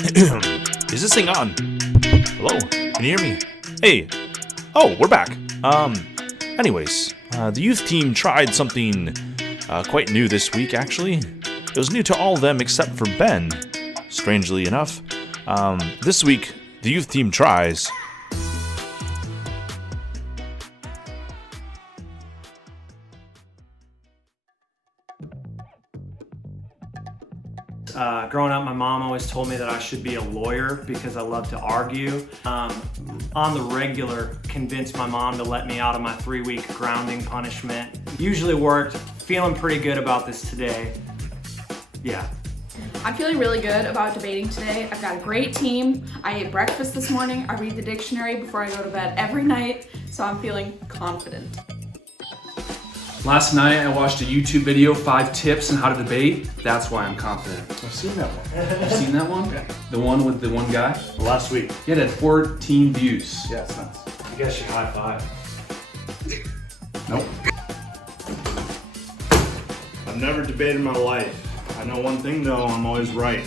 Is this thing on? Hello? Can you hear me? Hey. Oh, we're back. Anyways, the youth team tried something quite new this week, actually. It was new to all of them except for Ben, strangely enough. This week, the youth team tries... Growing up, my mom always told me that I should be a lawyer because I love to argue. On the regular, convinced my mom to let me out of my 3-week grounding punishment. Usually worked. Feeling pretty good about this today. Yeah. I'm feeling really good about debating today. I've got a great team. I ate breakfast this morning. I read the dictionary before I go to bed every night, so I'm feeling confident. Last night I watched a YouTube video, 5 tips on how to debate. That's why I'm confident. I've seen that one. You've seen that one? Yeah. The one with the one guy? Last week. Yeah, it had 14 views. Yeah, it's nuts. You guys should high five. Nope. I've never debated in my life. I know one thing though, I'm always right.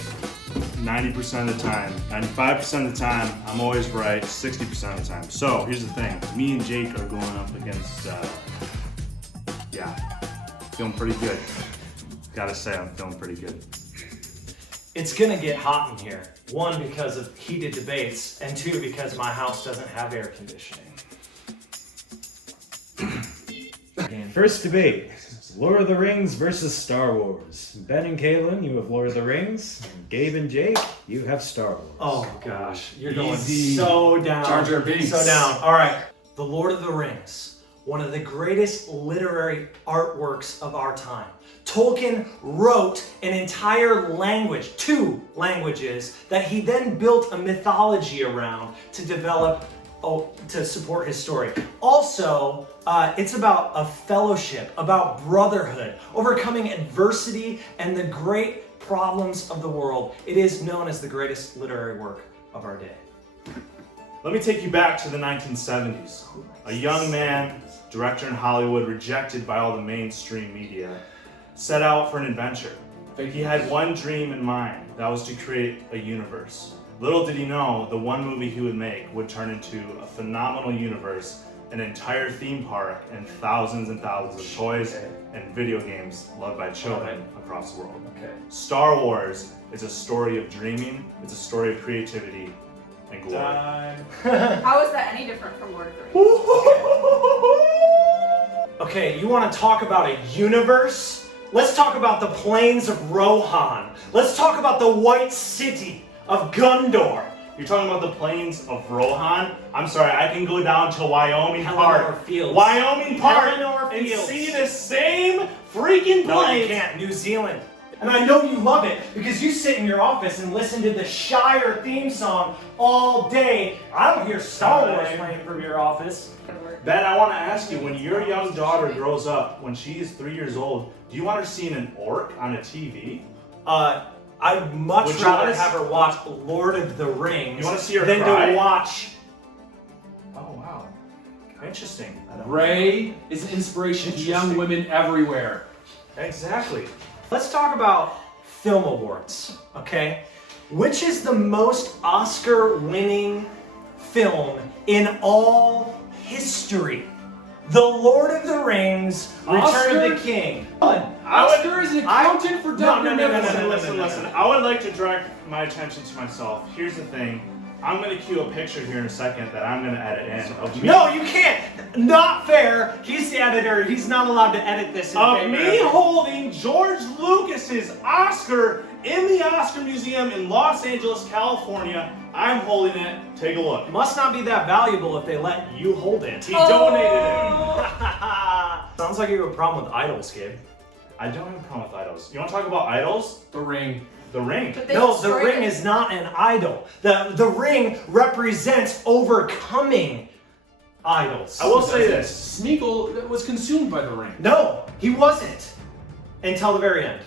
90% of the time. 95% of the time, I'm always right. 60% of the time. So, here's the thing. Me and Jake are going up against, yeah, feeling pretty good. Gotta say, I'm feeling pretty good. It's gonna get hot in here. 1, because of heated debates, and 2, because my house doesn't have air conditioning. First debate, Lord of the Rings versus Star Wars. Ben and Kaylin, you have Lord of the Rings. And Gabe and Jake, you have Star Wars. Oh gosh, you're going Easy. so down. Jar Jar Binks. So down. All right, The Lord of the Rings, one of the greatest literary artworks of our time. Tolkien wrote an entire language, 2 languages, that he then built a mythology around to develop, to support his story. Also, it's about a fellowship, about brotherhood, overcoming adversity and the great problems of the world. It is known as the greatest literary work of our day. Let me take you back to the 1970s. A young man, director in Hollywood, rejected by all the mainstream media, set out for an adventure. He had one dream in mind, that was to create a universe. Little did he know, the one movie he would make would turn into a phenomenal universe, an entire theme park, and thousands of toys and video games loved by children across the world. Okay. Star Wars is a story of dreaming, it's a story of creativity and glory. How is that any different from Lord of the Rings? Okay, you want to talk about a universe? Let's talk about the plains of Rohan. Let's talk about the White City of Gondor. You're talking about the plains of Rohan? I'm sorry, I can go down to Wyoming Eleanor Park. Fields. Wyoming Park Eleanor and Fields. see the same freaking plains. No, you can't. New Zealand. And I know you love it because you sit in your office and listen to the Shire theme song all day. I don't hear Star Wars playing from your office. Ben, I want to ask you, when your young daughter grows up, when she is 3 years old, do you want her seeing an orc on a TV? I'd much Would you rather want to have her watch Lord of the Rings You want to see her than cry? to watch. Oh, wow. Interesting. Ray is an inspiration to young women everywhere. Exactly. Let's talk about film awards, okay? Which is the most Oscar-winning film in all history? The Lord of the Rings, Return of the King. Oscar is an accountant for Dr. Listen. I would like to direct my attention to myself. Here's the thing. I'm going to cue a picture here in a second that I'm going to edit in of me. No, you can't. Not fair. He's the editor. He's not allowed to edit this in Of favor me of- holding George Lucas's Oscar in the Oscar Museum in Los Angeles, California. I'm holding it. Take a look. It must not be that valuable if they let you hold it. He donated it. Sounds like you have a problem with idols, Gabe. I don't have a problem with idols. You want to talk about idols? The Ring. The Ring. But they No, the destroyed ring it. is not an idol. The ring represents overcoming idols. I will say this. Smeagol was consumed by the Ring. No, he wasn't. Until the very end.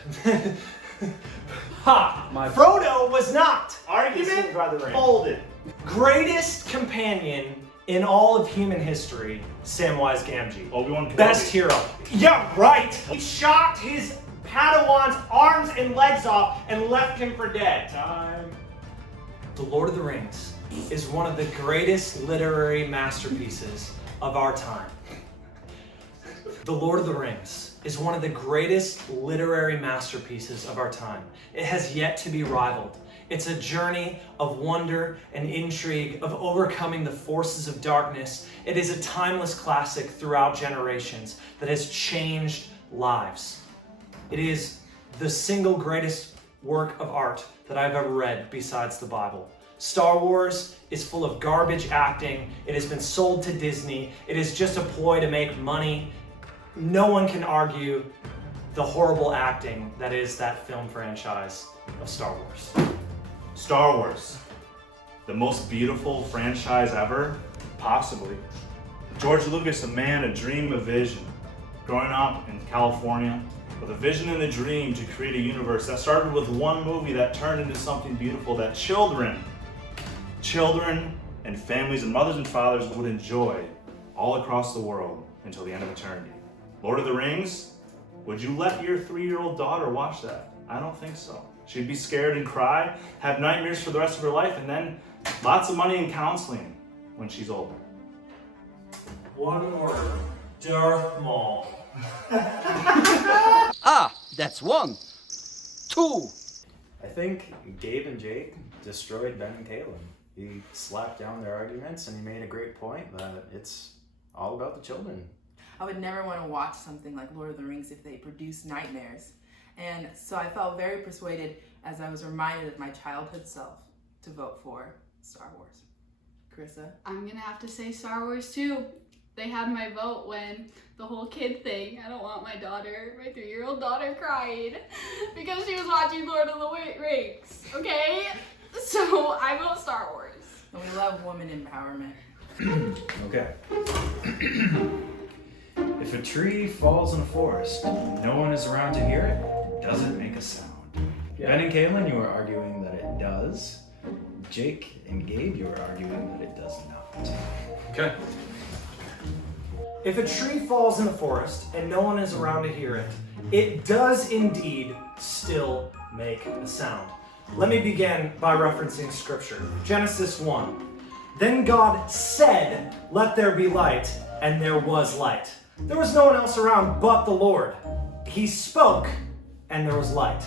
Ha! Frodo was not. Argument By the ring. folded. Greatest companion in all of human history, Samwise Gamgee. Obi-Wan Kenobi. Best hero. Yeah, right. He shot his Padawan's arms and legs off and left him for dead. Time. The Lord of the Rings is one of the greatest literary masterpieces of our time. The Lord of the Rings is one of the greatest literary masterpieces of our time. It has yet to be rivaled. It's a journey of wonder and intrigue, of overcoming the forces of darkness. It is a timeless classic throughout generations that has changed lives. It is the single greatest work of art that I've ever read besides the Bible. Star Wars is full of garbage acting. It has been sold to Disney. It is just a ploy to make money. No one can argue the horrible acting that is that film franchise of Star Wars. Star Wars, the most beautiful franchise ever? Possibly. George Lucas, a man, a dream, a vision. Growing up in California, with a vision and a dream to create a universe that started with one movie that turned into something beautiful that children and families and mothers and fathers would enjoy all across the world until the end of eternity. Lord of the Rings, would you let your 3-year-old daughter watch that? I don't think so. She'd be scared and cry, have nightmares for the rest of her life, and then lots of money and counseling when she's older. One word, Darth Maul. Ah, that's 1. 2. I think Gabe and Jake destroyed Ben and Kaylin. He slapped down their arguments and he made a great point that it's all about the children. I would never want to watch something like Lord of the Rings if they produced nightmares. And so I felt very persuaded as I was reminded of my childhood self to vote for Star Wars. Carissa? I'm gonna have to say Star Wars too. They had my vote when the whole kid thing, I don't want my 3-year-old daughter crying because she was watching Lord of the Rings, okay? So I vote Star Wars. And we love woman empowerment. Okay. If a tree falls in a forest and no one is around to hear it, does it make a sound? Ben and Kaylin, you were arguing that it does. Jake and Gabe, you were arguing that it does not. Okay. If a tree falls in the forest and no one is around to hear it, it does indeed still make a sound. Let me begin by referencing scripture. Genesis 1. Then God said, "Let there be light," and there was light. There was no one else around but the Lord. He spoke, and there was light.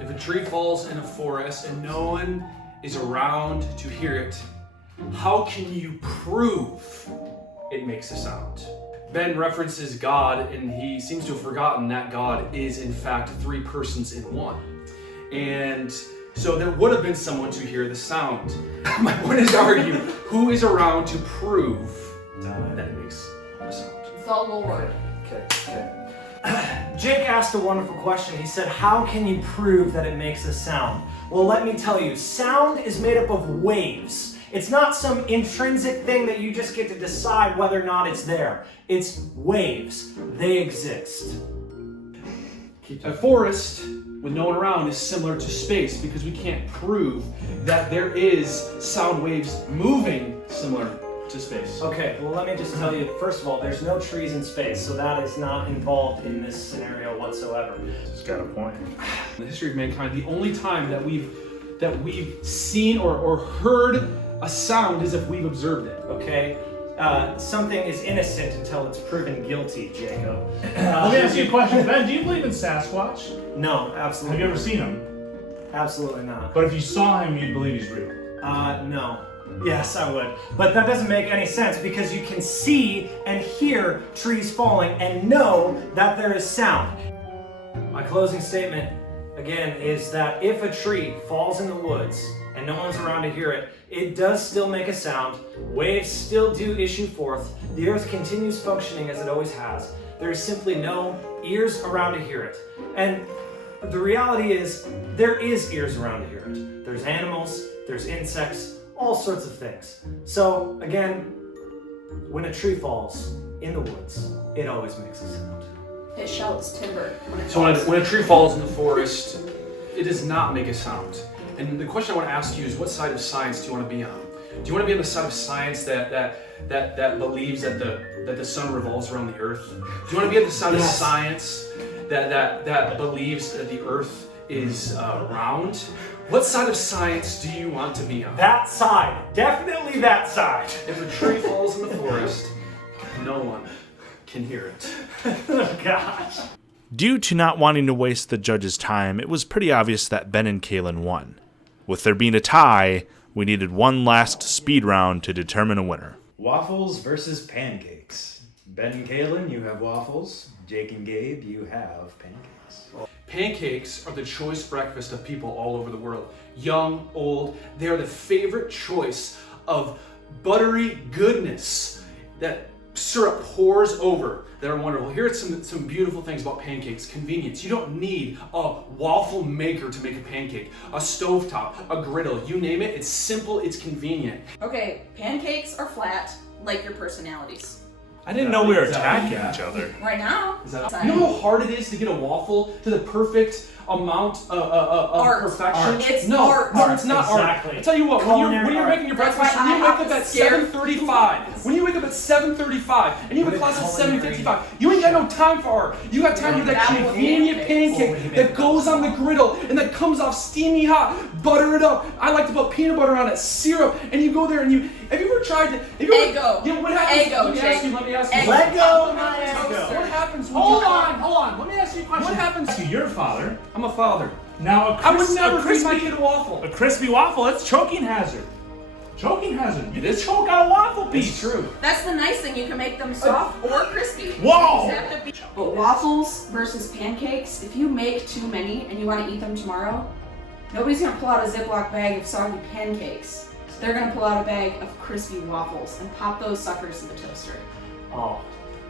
If a tree falls in a forest and no one is around to hear it, how can you prove it makes a sound? Ben references God, and he seems to have forgotten that God is in fact 3 persons in one. And so there would have been someone to hear the sound. My point is to argue, who is around to prove that it makes a sound? It's the Lord. Okay. Jake asked a wonderful question. He said, how can you prove that it makes a sound? Well, let me tell you, sound is made up of waves. It's not some intrinsic thing that you just get to decide whether or not it's there. It's waves. They exist. A forest with no one around is similar to space because we can't prove that there is sound waves moving similar to space. Okay, well let me just tell you, first of all, there's no trees in space, so that is not involved in this scenario whatsoever. He's got a point. In the history of mankind, the only time that we've seen or heard a sound is if we've observed it. Okay? Something is innocent until it's proven guilty, Jacob. Let me ask you a question. Ben, do you believe in Sasquatch? No, Have absolutely. you ever seen him? Absolutely not. But if you saw him, you'd believe he's real. No. Yes, I would. But that doesn't make any sense because you can see and hear trees falling and know that there is sound. My closing statement, again, is that if a tree falls in the woods and no one's around to hear it, it does still make a sound. Waves still do issue forth. The earth continues functioning as it always has. There is simply no ears around to hear it. And the reality is, there is ears around to hear it. There's animals, there's insects, all sorts of things. So, again, when a tree falls in the woods, it always makes a sound. It shouts timber. So when a tree falls in the forest, it does not make a sound. And the question I want to ask you is, what side of science do you want to be on? Do you want to be on the side of science that believes that the sun revolves around the earth? Do you want to be on the side of science that believes that the earth is round? What side of science do you want to be on? That side. Definitely that side. If a tree falls in the forest, no one can hear it. Oh, gosh. Due to not wanting to waste the judge's time, it was pretty obvious that Ben and Kaylin won. With there being a tie, we needed one last speed round to determine a winner. Waffles versus pancakes. Ben and Kaylin, you have waffles. Jake and Gabe, you have pancakes. Pancakes are the choice breakfast of people all over the world. Young, old, they are the favorite choice of buttery goodness that syrup pours over that are wonderful. Here are some beautiful things about pancakes. Convenience. You don't need a waffle maker to make a pancake. A stovetop, a griddle, you name it. It's simple, it's convenient. Okay, pancakes are flat, like your personalities. I didn't know we were attacking each other. Right now, You know how hard it is to get a waffle to the perfect amount of perfection? It's no, art. No, it's not Exactly. art. I tell you what, when you're making your That's breakfast, why when you I wake have up at to scare 7:35, when you wake up at 7:35 and you have a class at 7:55, you ain't got no time for art. You got time for that Dabble with convenient pancakes. pancake that goes on the griddle and that comes off steamy hot. Butter it up. I like to put peanut butter on it, syrup, and you go there and you. Have you ever tried to? Eggo. You know what happens? Eggo, Let me ask you. Eggo. Let go of my What ego. happens when Hold on. Let me ask you a question. What happens? to your father? I'm a father. Now, I would never feed my kid a waffle. A crispy waffle, that's choking hazard. Choking hazard. You just choke out a waffle piece. It's true. That's the nice thing. You can make them soft or crispy. Whoa! You just have to be- But waffles versus pancakes, if you make too many and you want to eat them tomorrow, nobody's going to pull out a Ziploc bag of soggy pancakes. They're going to pull out a bag of crispy waffles and pop those suckers in the toaster. Oh,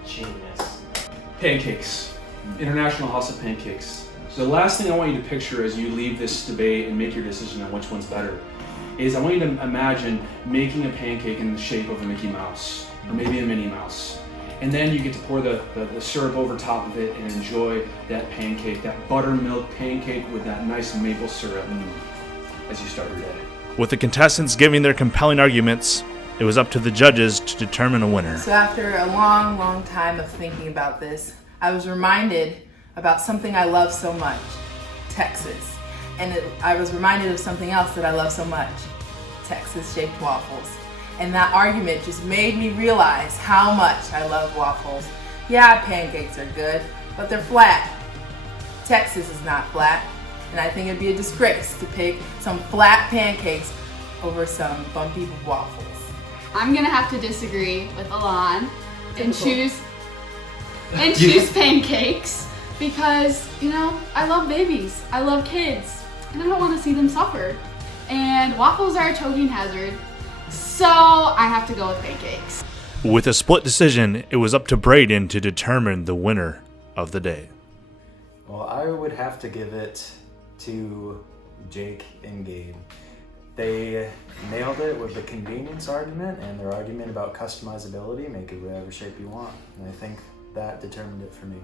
genius. Pancakes. International House of Pancakes. The last thing I want you to picture as you leave this debate and make your decision on which one's better is I want you to imagine making a pancake in the shape of a Mickey Mouse or maybe a Minnie Mouse. And then you get to pour the syrup over top of it and enjoy that pancake, that buttermilk pancake with that nice maple syrup as you start your day. With the contestants giving their compelling arguments, it was up to the judges to determine a winner. So after a long, long time of thinking about this, I was reminded about something I love so much, Texas. And I was reminded of something else that I love so much, Texas-shaped waffles. And that argument just made me realize how much I love waffles. Yeah, pancakes are good, but they're flat. Texas is not flat, and I think it'd be a disgrace to pick some flat pancakes over some bumpy waffles. I'm gonna have to disagree with Alon and Typical. choose pancakes because, you know, I love babies, I love kids, and I don't want to see them suffer. And waffles are a choking hazard, so I have to go with pancakes. With a split decision, it was up to Braden to determine the winner of the day. Well, I would have to give it to Jake and Gabe. They nailed it with the convenience argument and their argument about customizability, make it whatever shape you want. And I think that determined it for me.